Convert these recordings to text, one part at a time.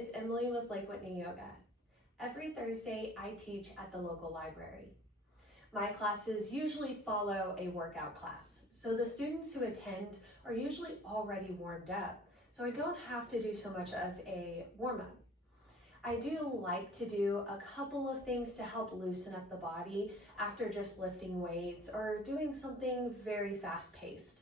it's Emily with Lake Whitney Yoga. Every Thursday, I teach at the local library. My classes usually follow a workout class, so the students who attend are usually already warmed up, so I don't have to do so much of a warm-up. I do like to do a couple of things to help loosen up the body after just lifting weights or doing something very fast-paced.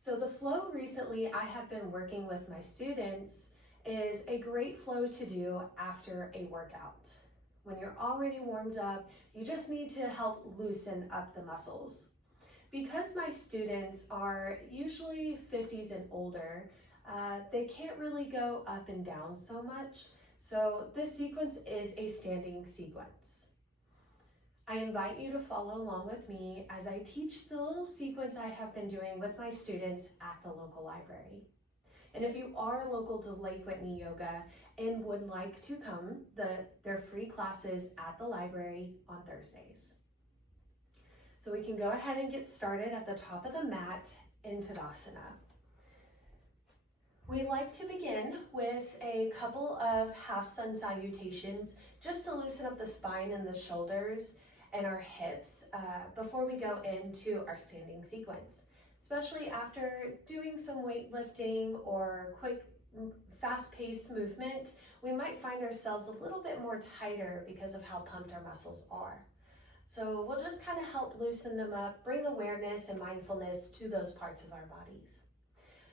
So the flow recently I have been working with my students is a great flow to do after a workout. When you're already warmed up, you just need to help loosen up the muscles. Because my students are usually 50s and older, they can't really go up and down so much. So this sequence is a standing sequence. I invite you to follow along with me as I teach the little sequence I have been doing with my students at the local library. And if you are local to Lake Whitney Yoga and would like to come, there are free classes at the library on Thursdays. So we can go ahead and get started at the top of the mat in Tadasana. We like to begin with a couple of half sun salutations just to loosen up the spine and the shoulders and our hips before we go into our standing sequence. Especially after doing some weightlifting or quick, fast-paced movement, we might find ourselves a little bit more tighter because of how pumped our muscles are. So we'll just kind of help loosen them up, bring awareness and mindfulness to those parts of our bodies.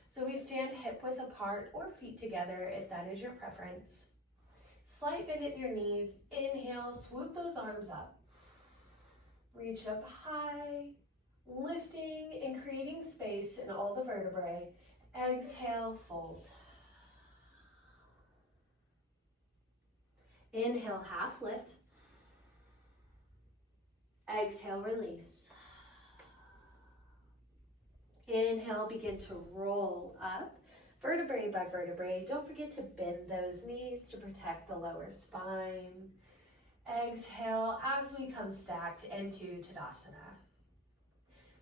So we stand hip width apart or feet together if that is your preference. Slight bend at your knees. Inhale, swoop those arms up. Reach up high, lifting and creating space in all the vertebrae. Exhale, fold. Inhale, half lift. Exhale, release. Inhale, begin to roll up, vertebrae by vertebrae. Don't forget to bend those knees to protect the lower spine. Exhale as we come stacked into Tadasana.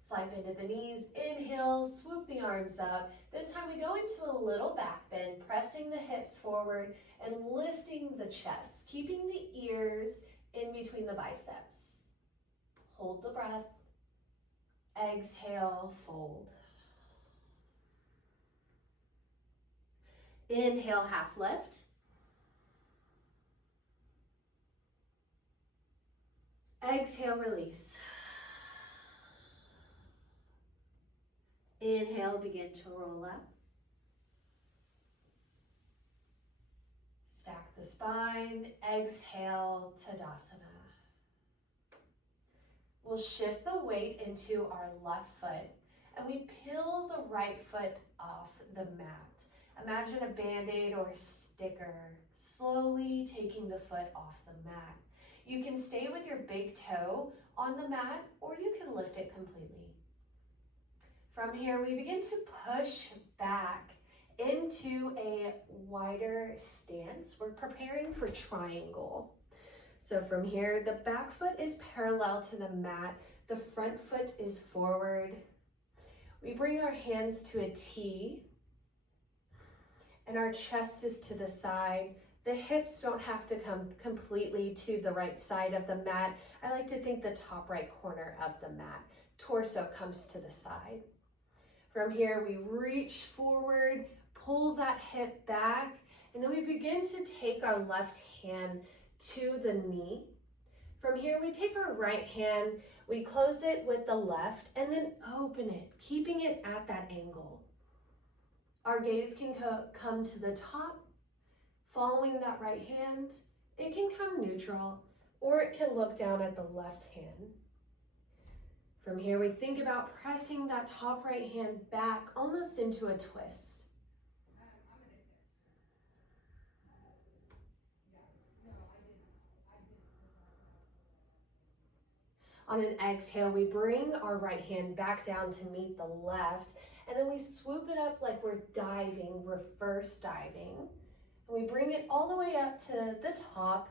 Slight bend at the knees. Inhale, swoop the arms up. This time we go into a little back bend, pressing the hips forward and lifting the chest, keeping the ears in between the biceps. Hold the breath. Exhale, fold. Inhale, half lift. Exhale, release. Inhale, begin to roll up. Stack the spine. Exhale, Tadasana. We'll shift the weight into our left foot and we peel the right foot off the mat. Imagine a Band-Aid or a sticker, slowly taking the foot off the mat. You can stay with your big toe on the mat or you can lift it completely. From here, we begin to push back into a wider stance. We're preparing for triangle. So from here, the back foot is parallel to the mat. The front foot is forward. We bring our hands to a T and our chest is to the side. The hips don't have to come completely to the right side of the mat. I like to think the top right corner of the mat. Torso comes to the side. From here, we reach forward, pull that hip back, and then we begin to take our left hand to the knee. From here, we take our right hand, we close it with the left, and then open it, keeping it at that angle. Our gaze can come to the top, following that right hand. It can come neutral, or it can look down at the left hand. From here, we think about pressing that top right hand back almost into a twist. On an exhale, we bring our right hand back down to meet the left, and then we swoop it up like we're diving, reverse diving. And we bring it all the way up to the top,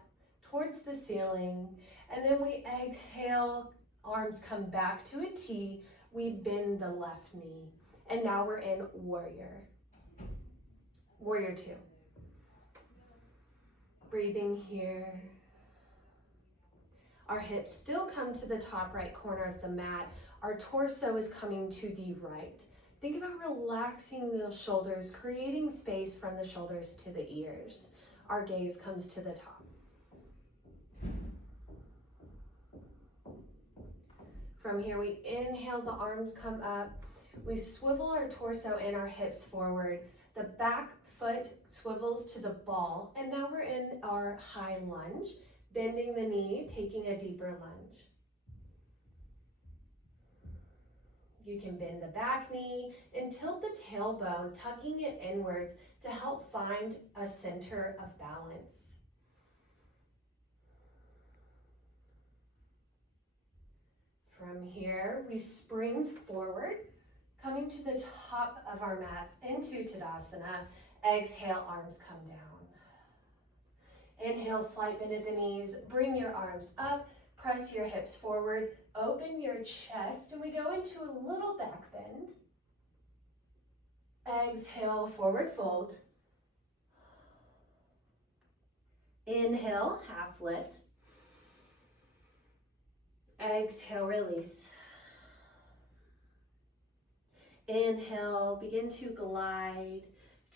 towards the ceiling, and then we exhale, arms come back to a T, we bend the left knee, and now we're in warrior. Warrior two. Breathing here. Our hips still come to the top right corner of the mat. Our torso is coming to the right. Think about relaxing the shoulders, creating space from the shoulders to the ears. Our gaze comes to the top. From here, we inhale, the arms come up. We swivel our torso and our hips forward. The back foot swivels to the ball, and now we're in our high lunge, bending the knee, taking a deeper lunge. You can bend the back knee and tilt the tailbone, tucking it inwards to help find a center of balance. From here, we spring forward, coming to the top of our mats into Tadasana. Exhale, arms come down. Inhale, slight bend at the knees. Bring your arms up, press your hips forward, open your chest, and we go into a little back bend. Exhale, forward fold. Inhale, half lift. Exhale, release. Inhale, begin to glide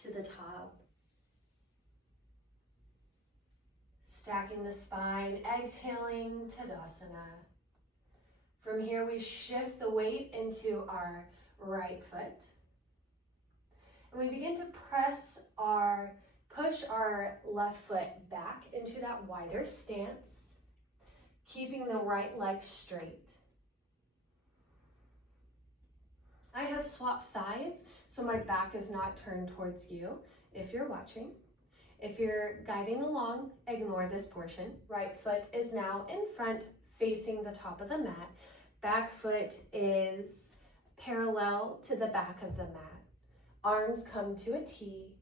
to the top. Stacking the spine, exhaling, Tadasana. From here, we shift the weight into our right foot. And we begin to push our left foot back into that wider stance, keeping the right leg straight. I have swapped sides, so my back is not turned towards you if you're watching. If you're guiding along, ignore this portion. Right foot is now in front, facing the top of the mat. Back foot is parallel to the back of the mat. Arms come to a T.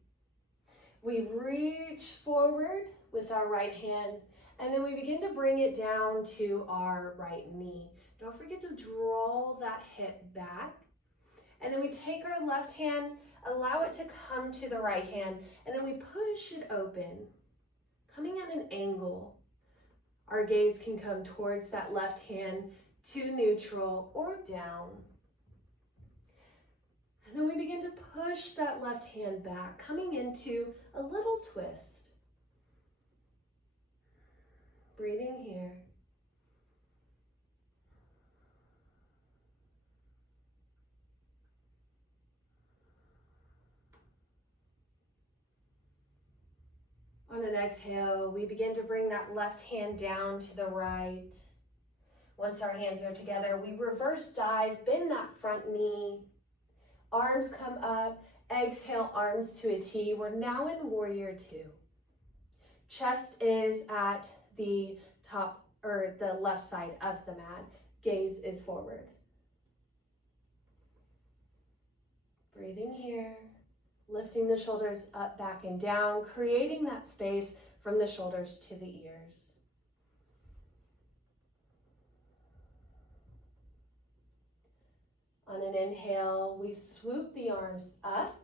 We reach forward with our right hand, and then we begin to bring it down to our right knee. Don't forget to draw that hip back. And then we take our left hand, allow it to come to the right hand, and then we push it open, coming at an angle. Our gaze can come towards that left hand to neutral or down. And then we begin to push that left hand back, coming into a little twist. Breathing here. On an exhale, we begin to bring that left hand down to the right. Once our hands are together, we reverse dive, bend that front knee. Arms come up, exhale, arms to a T. We're now in Warrior Two. Chest is at the top or the left side of the mat. Gaze is forward. Breathing here. Lifting the shoulders up, back, and down, creating that space from the shoulders to the ears. On an inhale, we swoop the arms up,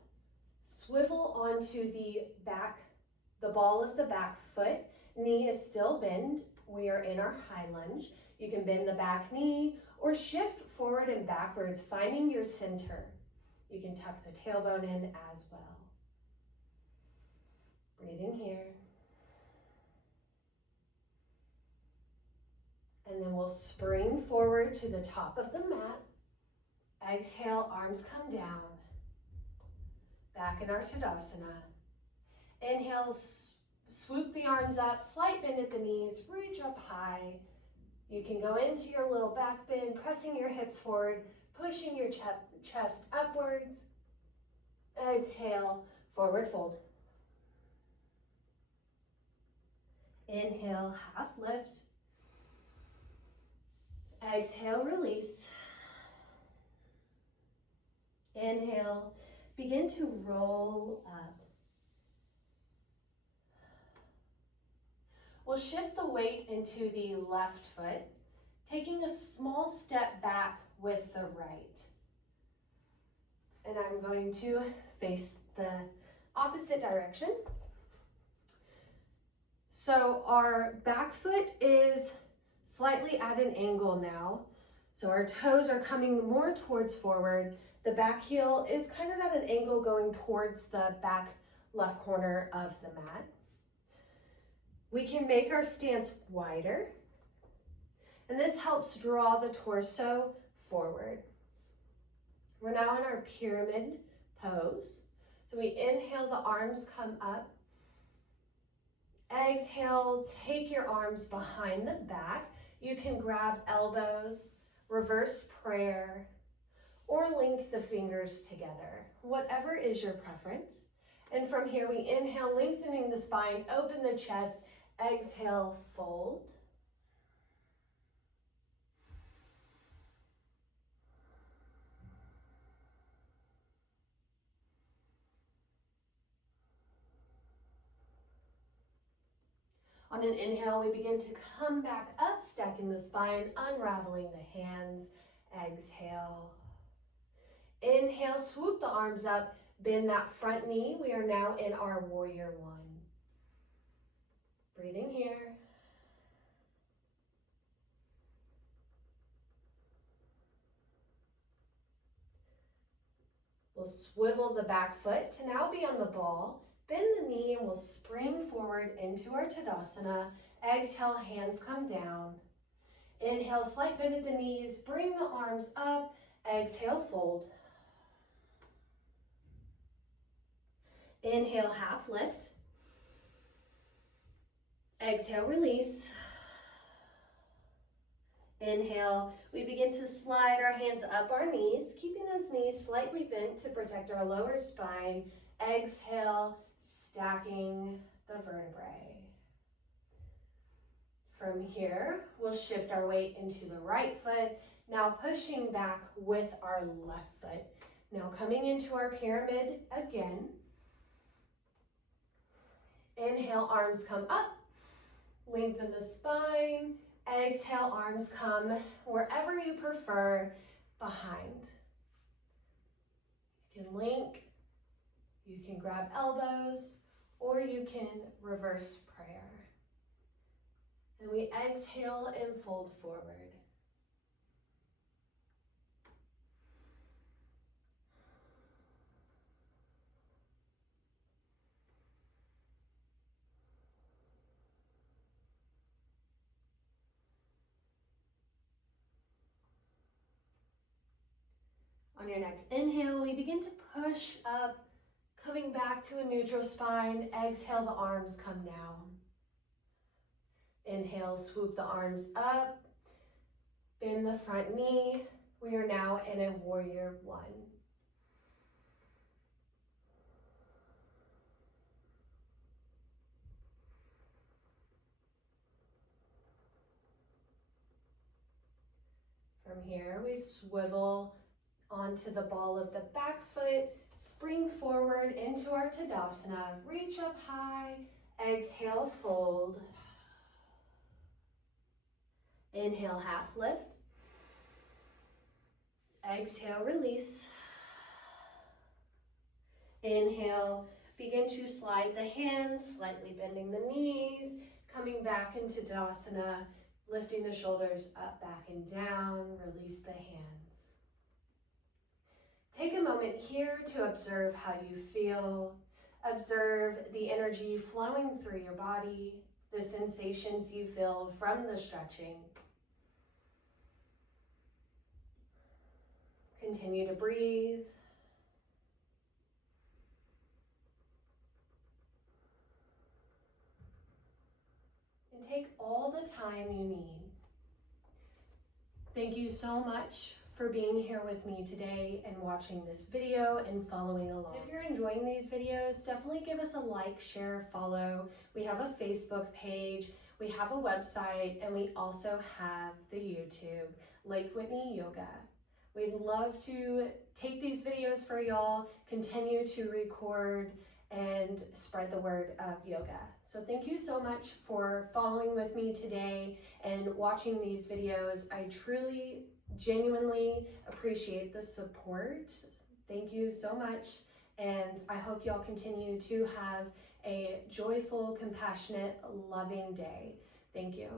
swivel onto the ball of the back foot. Knee is still bent. We are in our high lunge. You can bend the back knee or shift forward and backwards, finding your center. You can tuck the tailbone in as well. Breathing here. And then we'll spring forward to the top of the mat. Exhale, arms come down. Back in our Tadasana. Inhale, swoop the arms up, slight bend at the knees, reach up high. You can go into your little back bend, pressing your hips forward, pushing your chest upwards. Exhale, forward fold. Inhale, half lift. Exhale, release. Inhale, begin to roll up. We'll shift the weight into the left foot, taking a small step back with the right. And I'm going to face the opposite direction. So our back foot is slightly at an angle now. So our toes are coming more towards forward. The back heel is kind of at an angle going towards the back left corner of the mat. We can make our stance wider, and this helps draw the torso forward. We're now in our pyramid pose. So we inhale, the arms come up. Exhale, take your arms behind the back. You can grab elbows, reverse prayer, or link the fingers together, whatever is your preference. And from here, we inhale, lengthening the spine, open the chest, exhale, fold. On an inhale, we begin to come back up, stacking the spine, unraveling the hands. Exhale. Inhale, swoop the arms up, bend that front knee. We are now in our warrior one. Breathing here. We'll swivel the back foot to now be on the ball. Bend the knee and we'll spring forward into our Tadasana. Exhale, hands come down. Inhale, slight bend at the knees, bring the arms up. Exhale, fold. Inhale, half lift. Exhale, release. Inhale, we begin to slide our hands up our knees, keeping those knees slightly bent to protect our lower spine. Exhale, stacking the vertebrae. From here, we'll shift our weight into the right foot, now pushing back with our left foot. Now coming into our pyramid again. Inhale, arms come up, lengthen the spine. Exhale, arms come wherever you prefer, behind. You can link, you can grab elbows, or you can reverse prayer. Then we exhale and fold forward. On your next inhale, we begin to push up, coming back to a neutral spine. Exhale, the arms come down. Inhale, swoop the arms up, bend the front knee. We are now in a warrior one. From here, we swivel onto the ball of the back foot, spring forward into our Tadasana, reach up high, exhale, fold. Inhale, half lift. Exhale, release. Inhale, begin to slide the hands, slightly bending the knees, coming back into Tadasana, lifting the shoulders up, back, and down, release the hands. Take a moment here to observe how you feel. Observe the energy flowing through your body, the sensations you feel from the stretching. Continue to breathe. And take all the time you need. Thank you so much for being here with me today and watching this video and following along. If you're enjoying these videos, definitely give us a like, share, follow. We have a Facebook page, we have a website, and we also have the YouTube, Lake Whitney Yoga. We'd love to take these videos for y'all, continue to record and spread the word of yoga. So thank you so much for following with me today and watching these videos. I truly, genuinely appreciate the support. Thank you so much, And I hope y'all continue to have a joyful, compassionate, loving day. Thank you.